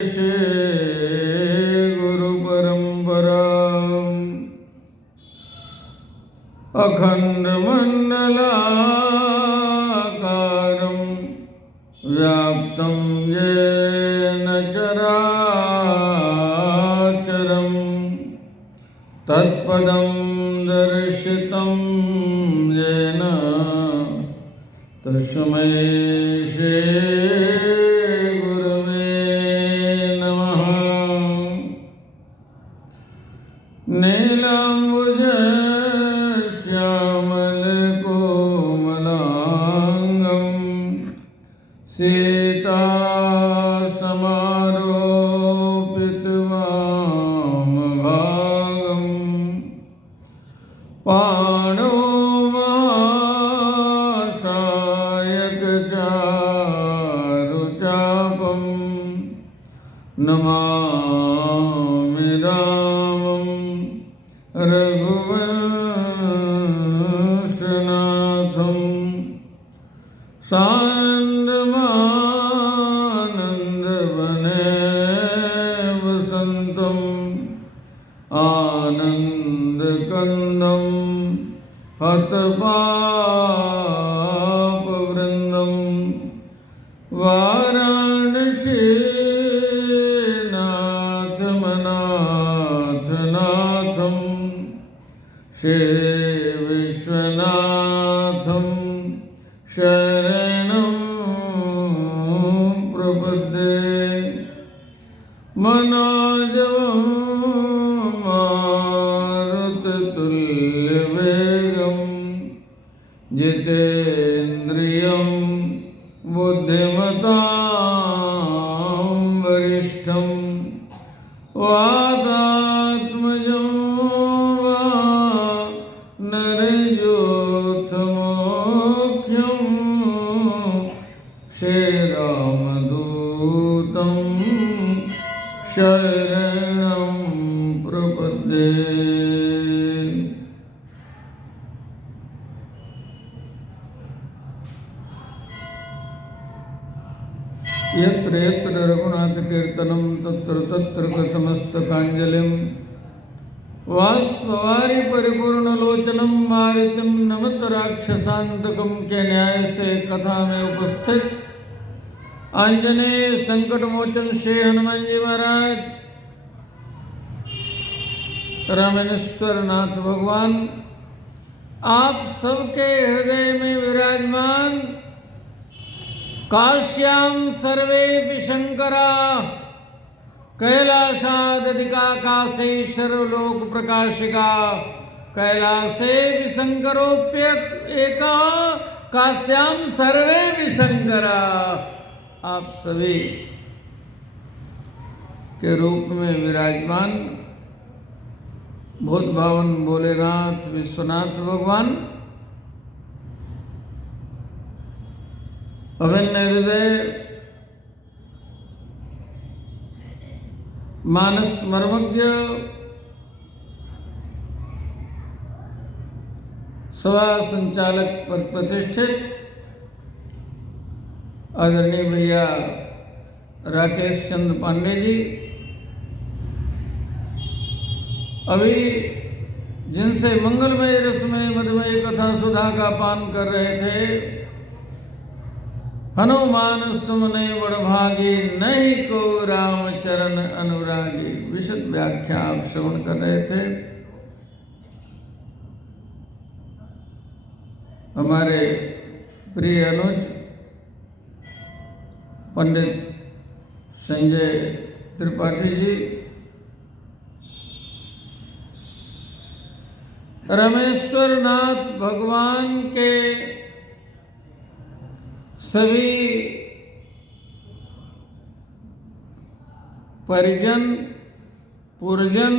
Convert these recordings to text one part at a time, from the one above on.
श्री गुरु परंपरा अखंड मंडलाकारं व्याप्तं येन चराचरं तत्पदं दर्शितं येन तस्मै श्री नीलांबुज श्यामलकोमलांगं सीता समारोपितवामभागं पाणो महासायकचारुचापं नमामि रामं रघुवंशनाथं सानन्दमानन्दवने वसन्तम् आनन्दकन्दं हतपापवृन्दं वाराणसीनाथमनाथनाथं श्री विश्वनाथं शरणं प्रपद्ये मनोजवं मारुततुल्यवेगं जितेन्द्रियं बुद्धिमतां वरिष्ठं वातात्मजं नरयोत्तमोख्यं श्रीरामदूतं शरणं प्रपद्ये। यत्र यत्र रघुनाथकीर्तनं तत्र तत्र कृतमस्तकाञ्जलिं वाष्पवारि परिपूर्णलोचनं मारुतिं नमत राक्षसान्तकं के न्याय से कथा में उपस्थित आंजनेय संकट मोचन श्री हनुमान जी महाराज रामेश्वर नाथ भगवान आप सबके हृदय में विराजमान काश्याम सर्वेपि शंकरा कैलासादधिकाकाशेश्वर लोक प्रकाशिका कैलासे विशंकरोप्य एक काश्याम सर्वे विशंकरा आप सभी के रूप में विराजमान भूत भावन भोलेनाथ विश्वनाथ भगवान अभिन्न हृदय मानस मर्मज्ञ सभा संचालक पद प्रतिष्ठित आदरणीय भैया राकेश चंद्र पांडे जी अभी जिनसे मंगलमय रसमय मधुमय कथा सुधा का पान कर रहे थे हनुमान सुमने बड़भागी नहीं को रामचरण अनुरागी विशद व्याख्या आप श्रवण कर रहे थे। हमारे प्रिय अनुज पंडित संजय त्रिपाठी जी रामेश्वर नाथ भगवान के सभी परिजन पुरजन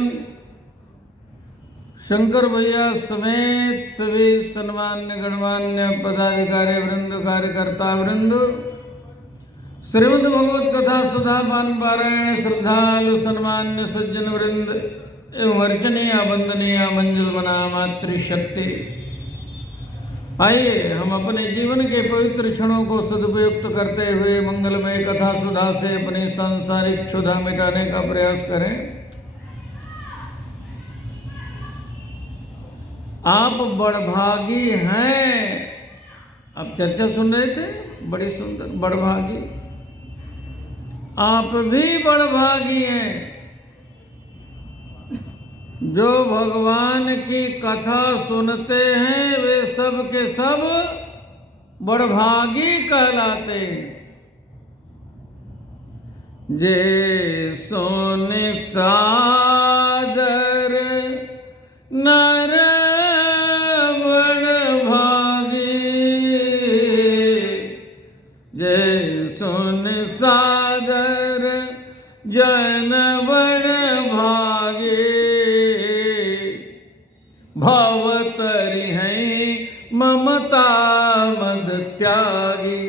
शंकर भैया समेत सभी सन्मान्य गणमान्य पदाधिकारी वृंद कार्यकर्ता वृंद श्रीमद् भगवत कथा सुधा पान पारायण श्रद्धालु सन्मान्य सज्जन वृंद एवं अर्चनीय वंदनीय मंजुल बना मातृशक्ति आइए हम अपने जीवन के पवित्र क्षणों को सदुपयुक्त करते हुए मंगलमय कथा सुधा से अपनी सांसारिक क्षुधा मिटाने का प्रयास करें। आप बड़भागी हैं। आप चर्चा सुन रहे थे, बड़ी सुंदर। बड़भागी, आप भी बड़भागी हैं जो भगवान की कथा सुनते हैं। वे सब के सब बड़भागी कहलाते हैं। जे सोन सादर नर बड़भागी, जे सोन सादर जन बड़भागी, भवतरि हैं ममता मद त्यागी।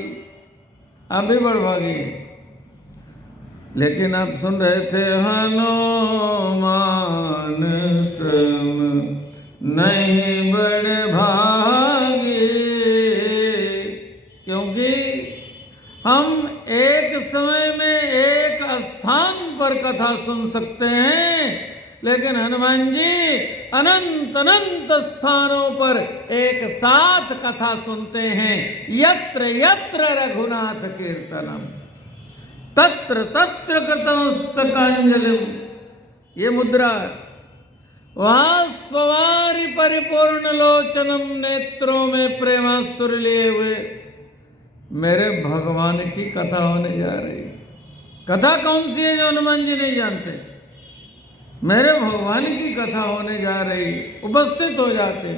आप भी बड़भागी, लेकिन आप सुन रहे थे हनुमान सम नहीं बड़भागी, क्योंकि हम एक समय में एक स्थान पर कथा सुन सकते हैं, लेकिन हनुमान जी अनंत अनंत स्थानों पर एक साथ कथा सुनते हैं। यत्र यत्र रघुनाथ कीर्तनम तत्र तत्र कृतमस्तकांजलि। ये मुद्रा है। वाष्पवारि परिपूर्ण लोचनम, नेत्रों में प्रेमासुर लिए हुए मेरे भगवान की कथा होने जा रही। कथा कौन सी है जो हनुमान जी नहीं जानते? मेरे भगवान की कथा होने जा रही। उपस्थित हो जाते।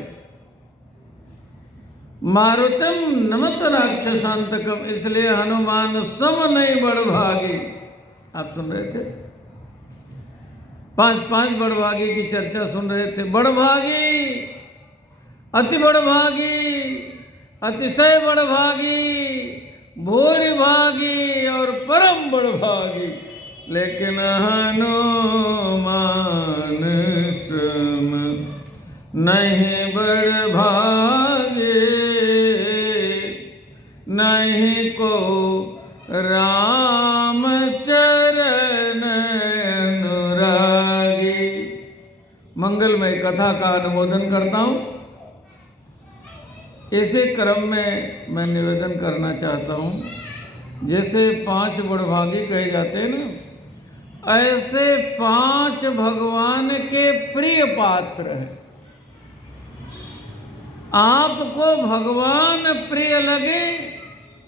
मारुतम नमत राक्षसांतकम, इसलिए हनुमान सम नहीं बड़भागी। आप सुन रहे थे, 5 बड़भागी की चर्चा सुन रहे थे। बड़भागी, अति बड़भागी, अतिशय बड़भागी, भूरि भागी और परम बड़भागी। लेकिन हनुमान सम नहीं बड़भागी, नहीं को राम चरण अनुरागी। मंगलमय कथा का अनुमोदन करता हूँ। इसी क्रम में मैं निवेदन करना चाहता हूँ, जैसे 5 बड़भागी कहे जाते हैं ना, ऐसे 5 भगवान के प्रिय पात्र हैं। आपको भगवान प्रिय लगे,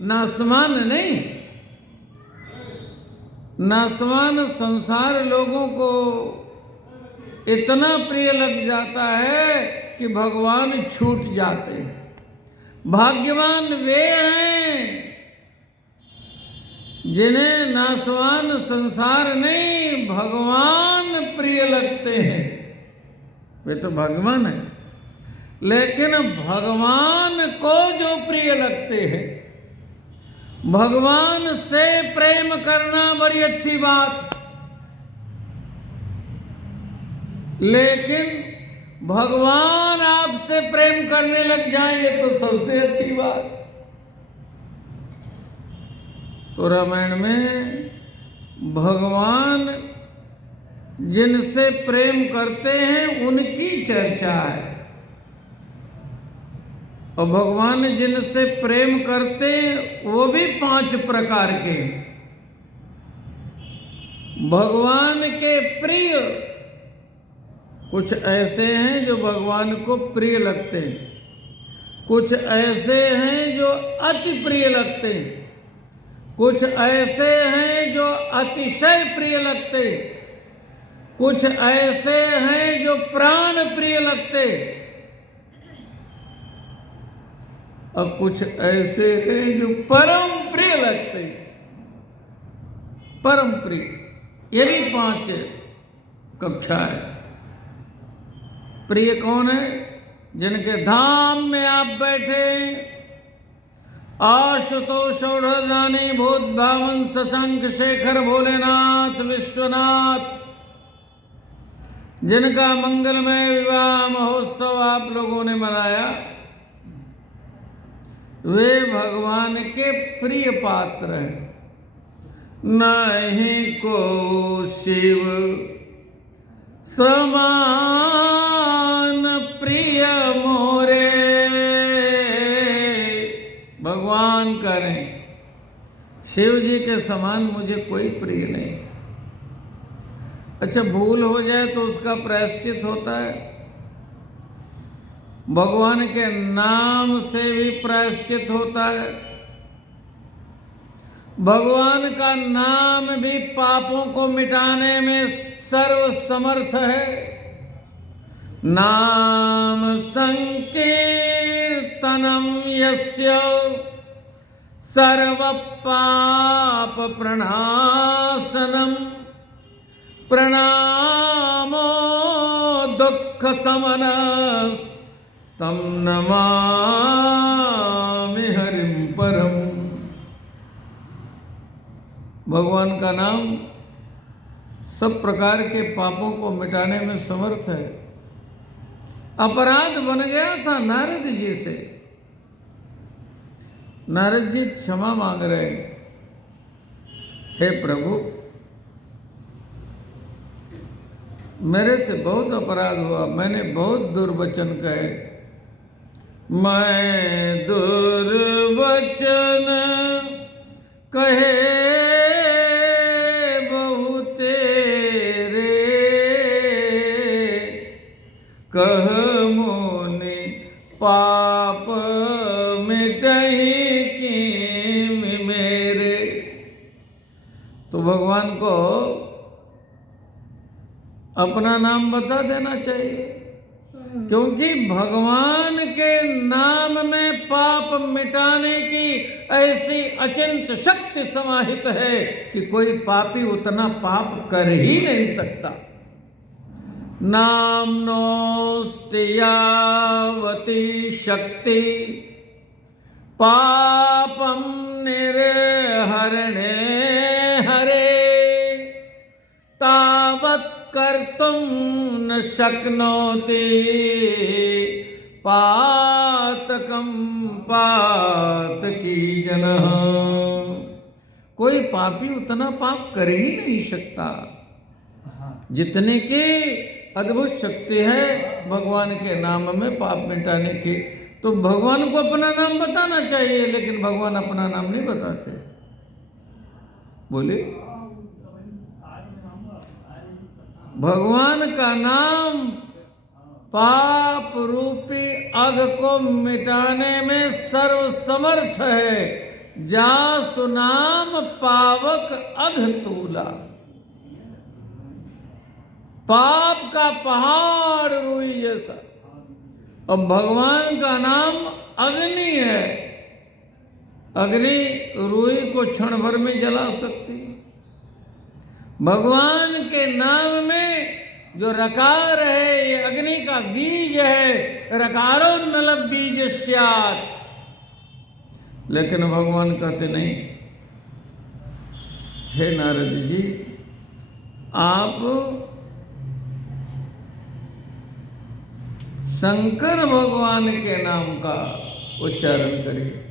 नासमान नहीं। नासमान संसार लोगों को इतना प्रिय लग जाता है कि भगवान छूट जाते हैं। भाग्यवान वे हैं जिन्हें नासवान संसार नहीं, भगवान प्रिय लगते हैं। वे तो भाग्यवान हैं। लेकिन भगवान को जो प्रिय लगते हैं, भगवान से प्रेम करना बड़ी अच्छी बात, लेकिन भगवान आपसे प्रेम करने लग जाएंगे तो सबसे अच्छी बात। तो रामायण में भगवान जिनसे प्रेम करते हैं उनकी चर्चा है, और भगवान जिनसे प्रेम करते हैं वो भी 5 प्रकार के। भगवान के प्रिय कुछ ऐसे हैं जो भगवान को प्रिय लगते हैं, कुछ ऐसे हैं जो अति प्रिय लगते हैं, कुछ ऐसे हैं जो अतिशय प्रिय लगते, कुछ ऐसे हैं जो प्राण प्रिय लगते, और कुछ ऐसे हैं जो परम प्रिय लगते। परम प्रिय, ये भी 5 कक्षा है। प्रिय कौन है? जिनके धाम में आप बैठे, आशुतोष रानी भूत भावन शशांक शेखर भोलेनाथ विश्वनाथ, जिनका मंगलमय विवाह महोत्सव आप लोगों ने मनाया, वे भगवान के प्रिय पात्र हैं। नहीं को शिव समान प्रिय मोरे। भगवान करें शिव जी के समान मुझे कोई प्रिय नहीं। अच्छा, भूल हो जाए तो उसका प्रायश्चित होता है। भगवान के नाम से भी प्रायश्चित होता है। भगवान का नाम भी पापों को मिटाने में सर्व समर्थ है। नाम संकीर्तनम यस्य सर्व पाप प्रणाशनम प्रणामो दुख समनस तम नमामि हरिम परम। भगवान का नाम सब प्रकार के पापों को मिटाने में समर्थ है। अपराध बन गया था नारद जी से। नारद जी क्षमा मांग रहे हैं, हे प्रभु मेरे से बहुत अपराध हुआ, मैंने बहुत दुर्वचन कहे। मैं दुर्वचन कहे कह मोने पाप मिटहि कीम मेरे। तो भगवान को अपना नाम बता देना चाहिए, क्योंकि भगवान के नाम में पाप मिटाने की ऐसी अचिंत शक्ति समाहित है कि कोई पापी उतना पाप कर ही नहीं सकता। नाम्नोऽस्ति यावती शक्ति पापं निर्हरणे हरे तावत् कर्तुं न शक्नोति पातकं पातकीजनः। कोई पापी उतना पाप कर ही नहीं सकता जितने की अद्भुत शक्ति है भगवान के नाम में पाप मिटाने की। तो भगवान को अपना नाम बताना चाहिए, लेकिन भगवान अपना नाम नहीं बताते। बोले भगवान का नाम पाप रूपी अघ को मिटाने में सर्व समर्थ है। जासु नाम पावक अघ तूला। पाप का पहाड़ रुई जैसा। अब भगवान का नाम अग्नि है। अग्नि रुई को क्षण भर में जला सकती। भगवान के नाम में जो रकार है ये अग्नि का बीज है। रकारो नल बीज स्यात्। लेकिन भगवान कहते नहीं, हे नारद जी आप शंकर भगवान के नाम का उच्चारण करिए।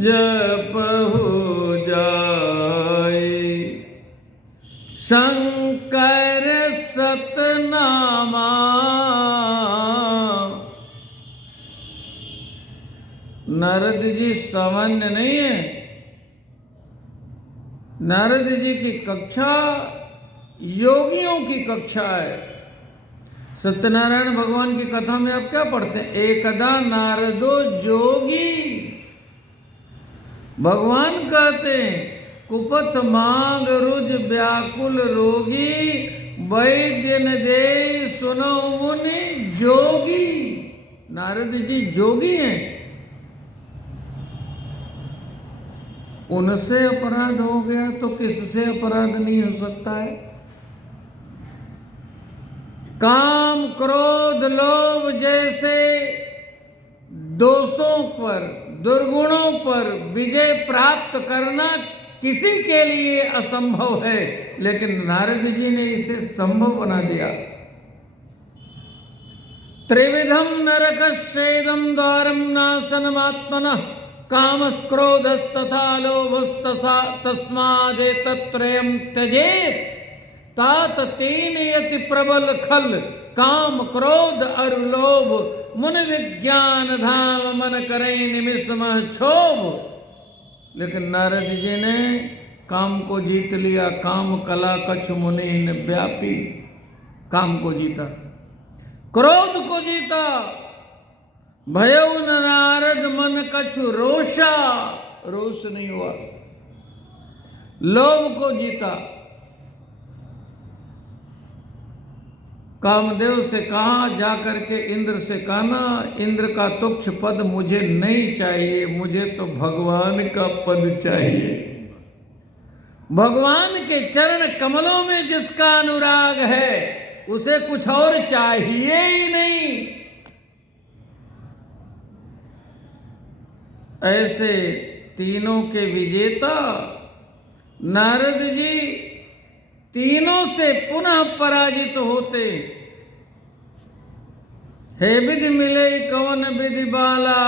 जप हो जाए शंकर सतनामा। नारद जी सामान्य नहीं है। नारद जी की कक्षा योगियों की कक्षा है। सत्यनारायण भगवान की कथा में आप क्या पढ़ते हैं? एकदा नारदो जोगी। भगवान कहते हैं कुपथ मांग रुज व्याकुल रोगी वैद्य न दे सुनो मुनि जोगी। नारद जी जोगी हैं। उनसे अपराध हो गया तो किससे अपराध नहीं हो सकता है? काम क्रोध लोभ जैसे दोषों पर दुर्गुणों पर विजय प्राप्त करना किसी के लिए असंभव है, लेकिन नारद जी ने इसे संभव बना दिया। त्रिविधम नरकस्येदं द्वारं नाशनमात्मनः कामक्रोधस्तथा लोभस्तथा तस्मादेतत्त्रयं त्यजेत तात तेन यति प्रबल खल काम क्रोध और लोभ मन विज्ञान धाम मन करे निमिष मह क्षोभ। लेकिन नारद जी ने काम को जीत लिया। काम कला कछु मुनि न व्यापी। काम को जीता, क्रोध को जीता। भयउ न नारद मन कछु रोषा, रोष नहीं हुआ। लोभ को जीता। कामदेव से कहा जाकर के इंद्र से कहना, इंद्र का तुच्छ पद मुझे नहीं चाहिए, मुझे तो भगवान का पद चाहिए। भगवान के चरण कमलों में जिसका अनुराग है उसे कुछ और चाहिए ही नहीं। ऐसे तीनों के विजेता नारद जी तीनों से पुनः पराजित होते। हे विधि मिले कवन विधि बाला,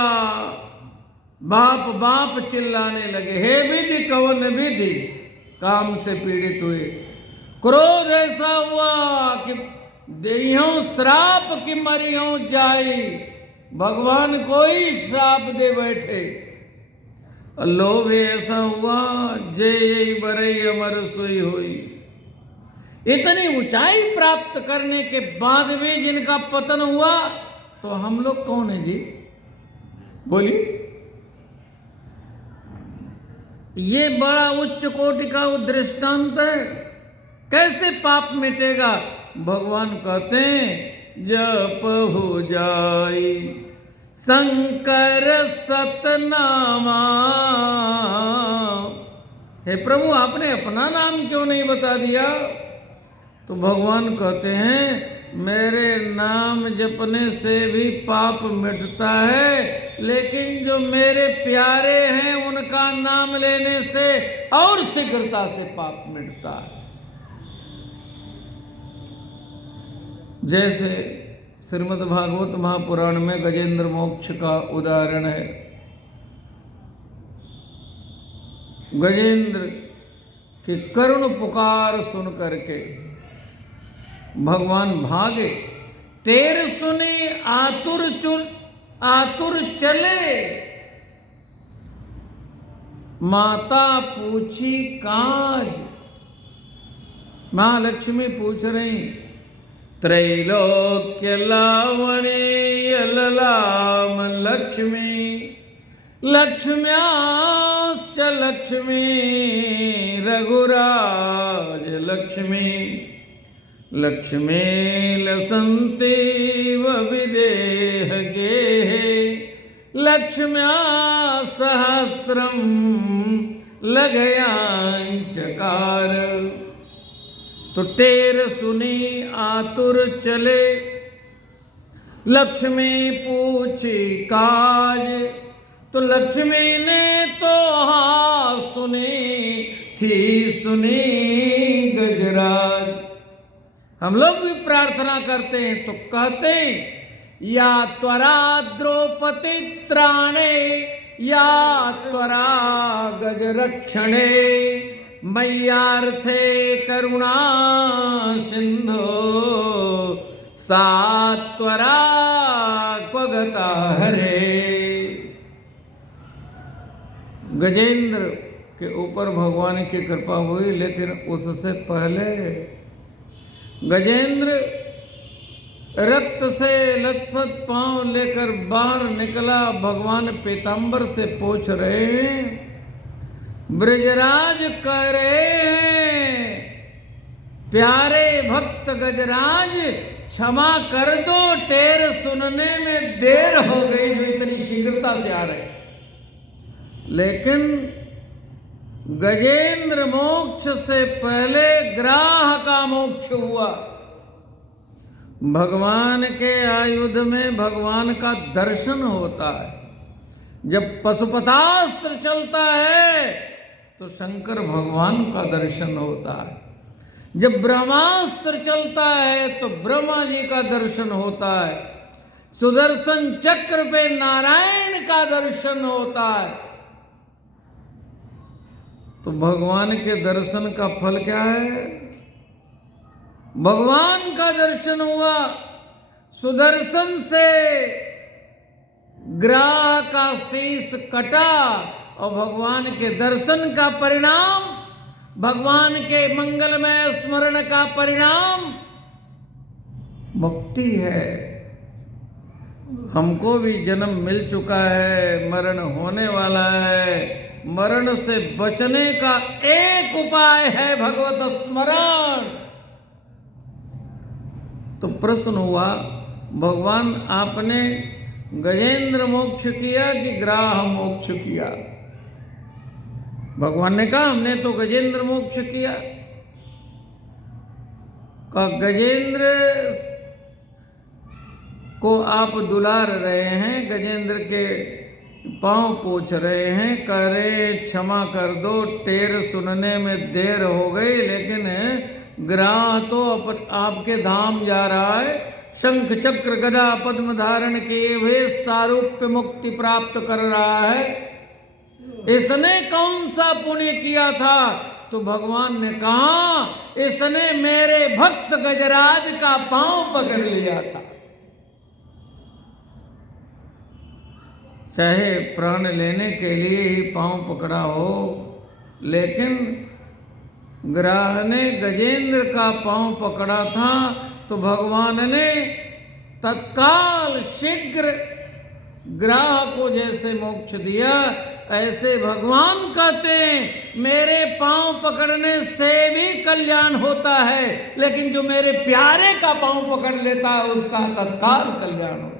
बाप बाप चिल्लाने लगे। हे विधि कवन विधि, काम से पीड़ित हुए। क्रोध ऐसा हुआ कि देहों श्राप की मरियों जाई। भगवान कोई श्राप दे बैठे। लोभ ऐसा हुआ जे यही बरई अमर सोई होई। इतनी ऊंचाई प्राप्त करने के बाद भी जिनका पतन हुआ तो हम लोग कौन है जी? बोलिए। ये बड़ा उच्च कोटि का दृष्टांत है। कैसे पाप मिटेगा? भगवान कहते हैं जप हो जाई शंकर सतनामा। हे प्रभु, आपने अपना नाम क्यों नहीं बता दिया? तो भगवान कहते हैं मेरे नाम जपने से भी पाप मिटता है, लेकिन जो मेरे प्यारे हैं उनका नाम लेने से और शीघ्रता से पाप मिटता है। जैसे श्रीमद् भागवत महापुराण में गजेंद्र मोक्ष का उदाहरण है। गजेंद्र की करुण पुकार सुन करके भगवान भागे। तेर सुनी आतुर चले, माता पूछी काज। मां लक्ष्मी पूछ रही, त्रैलोक्य लावणी ललाम लक्ष्मी, लक्ष्म्याश्च लक्ष्मी रघुराज लक्ष्मी, लक्ष्मी लसन्ति विदेह गेहे, लक्ष्म्या सहस्रम लगयांचकार। तो टेर सुनी आतुर चले, लक्ष्मी पूछी काज। तो लक्ष्मी ने तो हाँ सुनी थी, सुनी गजराज। हम लोग भी प्रार्थना करते हैं तो कहते हैं या त्वरा द्रौपदी त्राणे, या त्वरा गज रक्षणे, मय्यार्थे करुणा सिंधो, सा त्वरा क्वगता हरे। गजेंद्र के ऊपर भगवान की कृपा हुई, लेकिन उससे पहले गजेंद्र रक्त से लथपथ पांव लेकर बाहर निकला। भगवान पीतांबर से पूछ रहे हैं, ब्रजराज कह रहे हैं प्यारे भक्त गजराज क्षमा कर दो, टेर सुनने में देर हो गई जो इतनी शीघ्रता से आ रहे। लेकिन गजेंद्र मोक्ष से पहले ग्राह का मोक्ष हुआ। भगवान के आयुध में भगवान का दर्शन होता है। जब पशुपतास्त्र चलता है तो शंकर भगवान का दर्शन होता है। जब ब्रह्मास्त्र चलता है तो ब्रह्मा जी का दर्शन होता है। सुदर्शन चक्र पे नारायण का दर्शन होता है। तो भगवान के दर्शन का फल क्या है? भगवान का दर्शन हुआ, सुदर्शन से ग्राह का शीश कटा, और भगवान के दर्शन का परिणाम, भगवान के मंगलमय स्मरण का परिणाम मुक्ति है। हमको भी जन्म मिल चुका है, मरण होने वाला है। मरण से बचने का एक उपाय है भगवत स्मरण। तो प्रश्न हुआ, भगवान आपने गजेंद्र मोक्ष किया कि ग्राह मोक्ष किया? भगवान ने कहा हमने तो गजेंद्र मोक्ष किया। का गजेंद्र को आप दुलार रहे हैं, गजेंद्र के पांव पोंछ रहे हैं, कह रहे क्षमा कर दो, टेर सुनने में देर हो गई, लेकिन ग्राह तो आपके धाम जा रहा है, शंख चक्र गदा पद्म धारण किए हुए सारूप्य मुक्ति प्राप्त कर रहा है। इसने कौन सा पुण्य किया था? तो भगवान ने कहा इसने मेरे भक्त गजराज का पांव पकड़ लिया था। चाहे प्राण लेने के लिए ही पांव पकड़ा हो, लेकिन ग्राह ने गजेंद्र का पांव पकड़ा था, तो भगवान ने तत्काल शीघ्र ग्राह को जैसे मोक्ष दिया, ऐसे भगवान कहते हैं मेरे पांव पकड़ने से भी कल्याण होता है, लेकिन जो मेरे प्यारे का पांव पकड़ लेता है उसका तत्काल कल्याण होता है।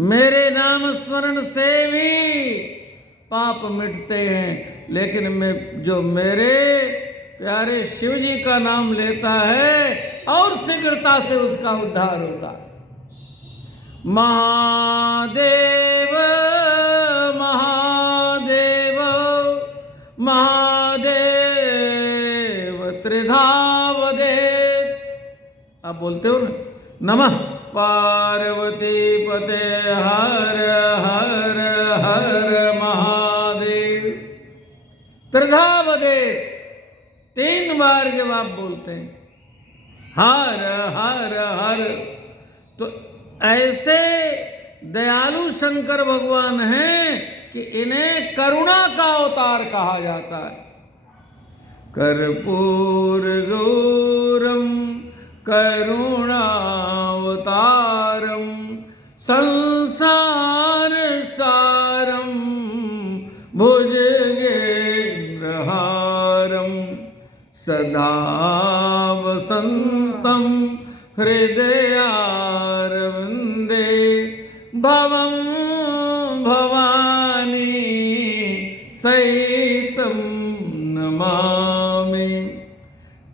मेरे नाम स्मरण से भी पाप मिटते हैं, लेकिन मैं जो मेरे प्यारे शिव जी का नाम लेता है और शीघ्रता से उसका उद्धार होता है। महादेव महादेव महादेव त्रिधावदे। आप बोलते हो ना, नमः पार्वती पते हर हर हर महादेव। त्रिधावदे 3 बार जब आप बोलते हैं हर हर हर, तो ऐसे दयालु शंकर भगवान हैं कि इन्हें करुणा का अवतार कहा जाता है। कर्पूर गौरम करुणावतारम संसार सारम भुजगेन्द्रहारम सदा वसंतम हृदयारविंदे भवं भवानी सहितं नमामि।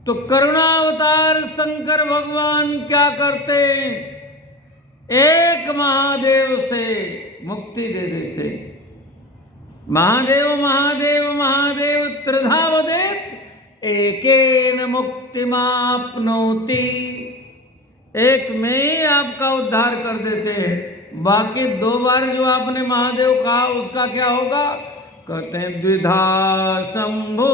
तो करुणावतार शंकर भगवान क्या करते? एक महादेव से मुक्ति दे देते। महादेव महादेव महादेव त्रिधावदेत एकेन मुक्तिमाप्नोति। एक में ही आपका उद्धार कर देते हैं। बाकी 2 बार जो आपने महादेव कहा उसका क्या होगा? कहते हैं द्विधा शंभो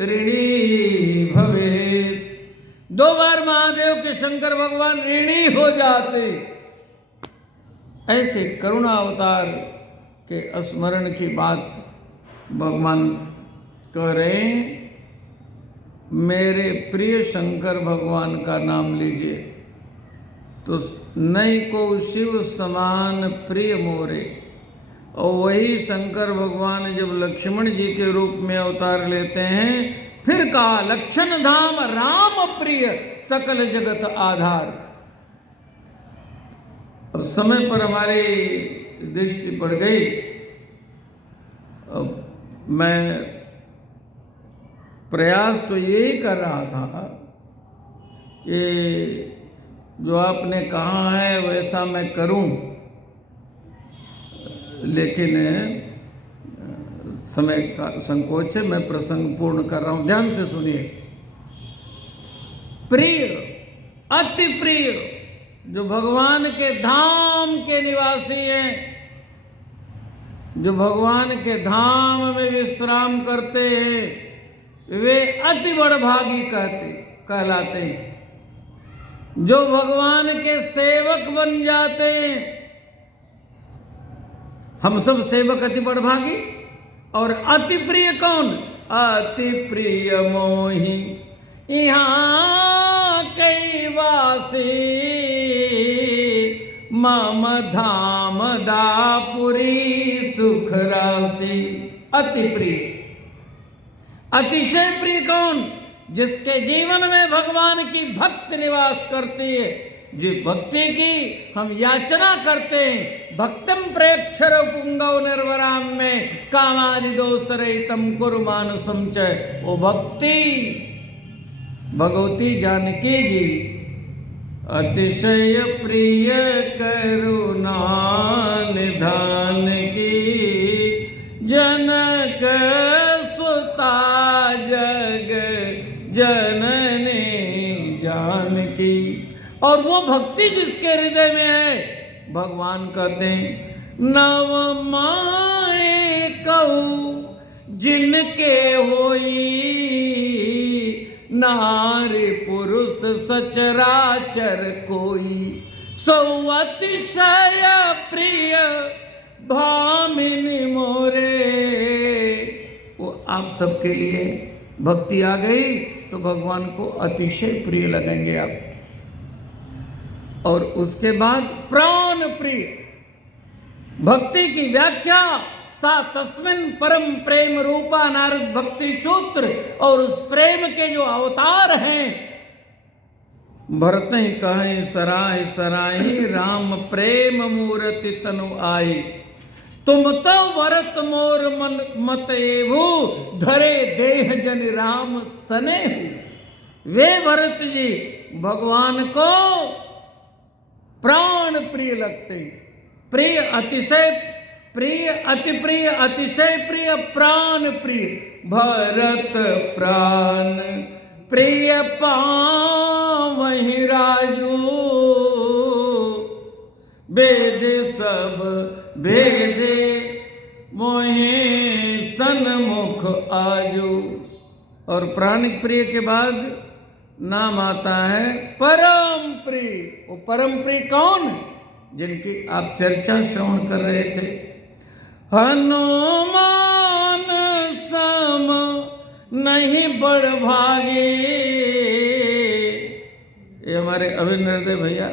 ऋणी भवेत्। 2 बार महादेव के शंकर भगवान ऋणी हो जाते। ऐसे करुणा अवतार के स्मरण की बात भगवान कह रहे हैं। मेरे प्रिय शंकर भगवान का नाम लीजिए तो नहीं को शिव समान प्रिय मोरे। और वही शंकर भगवान जब लक्ष्मण जी के रूप में अवतार लेते हैं, फिर कहा लक्षण धाम राम प्रिय सकल जगत आधार। अब समय पर हमारी दृष्टि पड़ गई। अब मैं प्रयास तो यही कर रहा था कि जो आपने कहा है वैसा मैं करूं, लेकिन समय का संकोच है। मैं प्रसंग पूर्ण कर रहा हूं, ध्यान से सुनिए। प्रिय, अति प्रिय, जो भगवान के धाम के निवासी हैं, जो भगवान के धाम में विश्राम करते हैं, वे अति बड़भागी कहलाते हैं। जो भगवान के सेवक बन जाते हैं, हम सब सेवक अति बड़भागी। और अति प्रिय कौन? अति प्रिय मोही यहाँ कई वासी, मम धाम दापुरी सुख राशि। अति प्रिय, अतिशय प्रिय कौन? जिसके जीवन में भगवान की भक्ति निवास करती है, जो भक्ति की हम याचना करते हैं। भक्तम प्रेक्षर पुंगव निर्वराम में कामादि दोष रहितम कुरु मानसम च। वो भक्ति भगवती जानकी जी अतिशय प्रिय करुणा निधान की, जनक सुता जग जननी जानकी। और वो भक्ति जिसके हृदय में है, भगवान कहते हैं नव माए कहू जिनके होई, नारी पुरुष सचराचर कोई, सो अतिशय प्रिय भामिनी मोरे। वो आप सबके लिए भक्ति आ गई तो भगवान को अतिशय प्रिय लगेंगे आप। और उसके बाद प्राण प्रिय भक्ति की व्याख्या सा तस्मिन परम प्रेम रूपा नारद भक्ति सूत्र। और उस प्रेम के जो अवतार हैं, भरत ही कहें सराय सराही, राम प्रेम मूर्ति तनु आई। तुम तो भरत मोर मन मत एभू, धरे देह जन राम सने। वे भरत जी भगवान को प्राण प्रिय लगते हैं। प्रिय, अतिशय प्रिय, अति प्रिय, अतिशय प्रिय, प्राण प्रिय। भरत प्राण प्रिय पावहि राजू, वेद सब भेदे मोहे सन्मुख आजू। और प्राणिक प्रिय के बाद नाम आता है परम प्रिय। वो परम प्रिय कौन है? जिनकी आप चर्चा श्रवण कर रहे थे। हनुमान सम नहीं बड़भागी, ये हमारे अभिनृदय भैया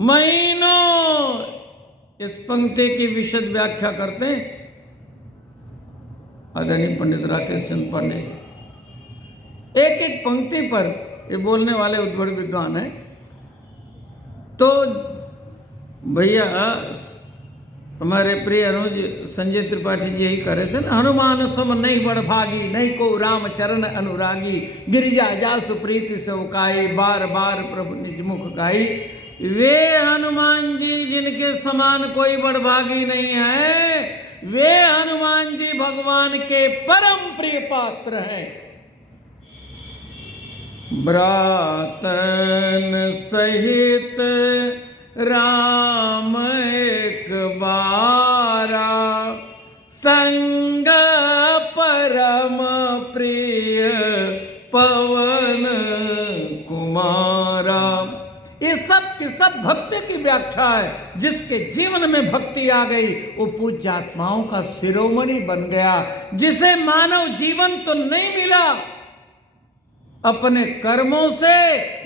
महीनों इस पंक्ति की विशद व्याख्या करते हैं। आदरणीय पंडित राकेश चंद्र पांडे एक एक पंक्ति पर ये बोलने वाले बड़े विद्वान हैं। तो भैया हमारे प्रिय अनुज संजय त्रिपाठी जी यही कर रहे थे ना, हनुमान सम नहीं बड़भागी, नहीं को राम चरण अनुरागी, गिरिजा जासु प्रीति सौकाई, बार बार प्रभु निज मुख गाई। वे हनुमान जी जिनके समान कोई बड़भागी नहीं है, वे हनुमान जी भगवान के परम प्रिय पात्र हैं। ब्रातन सहित राम एक बारा, संग परम प्रिय पवन कुमारा। ये सब की सब भक्ति की व्याख्या है। जिसके जीवन में भक्ति आ गई वो पूज्य आत्माओं का शिरोमणि बन गया। जिसे मानव जीवन तो नहीं मिला, अपने कर्मों से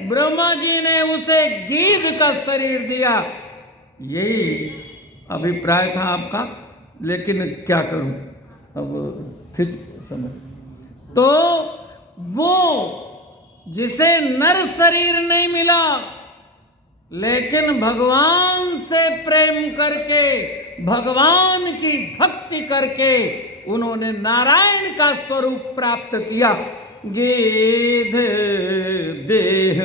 ब्रह्मा जी ने उसे गीध का शरीर दिया। यही अभिप्राय था आपका, लेकिन क्या करूं अब खिंच समय। तो वो जिसे नर शरीर नहीं मिला, लेकिन भगवान से प्रेम करके, भगवान की भक्ति करके उन्होंने नारायण का स्वरूप प्राप्त किया। गीध देह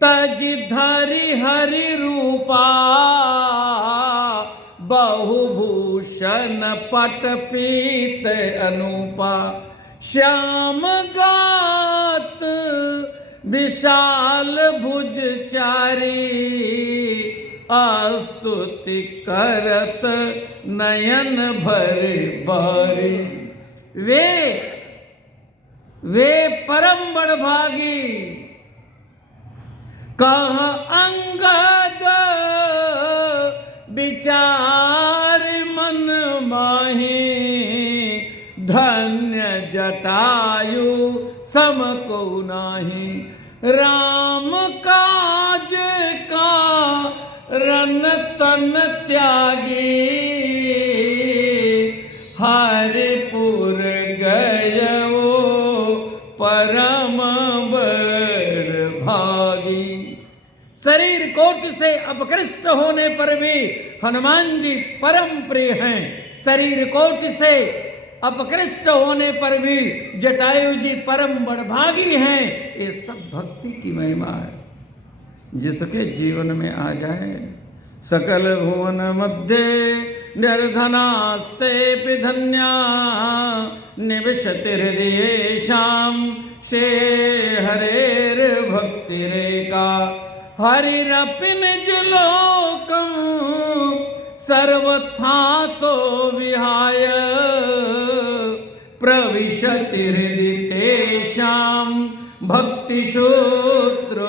तज धरि हरि रूपा, बहुभूषण पट पीत अनूपा। श्याम गात विशाल भुजचारी आस्तुति करत नयन भर बारी। वे परम बड़भागी कह अंगद विचार मन माही। धन्य जटायु सम को नाही। राम काज का रन तन त्यागी। हरिपुर गयो परम बड़ भागी। शरीर कोट से अपकृष्ट होने पर भी हनुमान जी परम प्रिय हैं। शरीर कोट से अपकृष्ट होने पर भी जटायु जी परम बड़भागी हैं। ये सब भक्ति की महिमा है जिसके जीवन में आ जाए। सकल भुवन मध्य निर्धनास्ते धन्या निविशति हृदयेषां शे हरेर भक्ति रेका। हरिरपि निज लोकं सर्वथा तो विहाय। प्रविशति हृदि तेषां भक्ति सूत्रोपनिषद।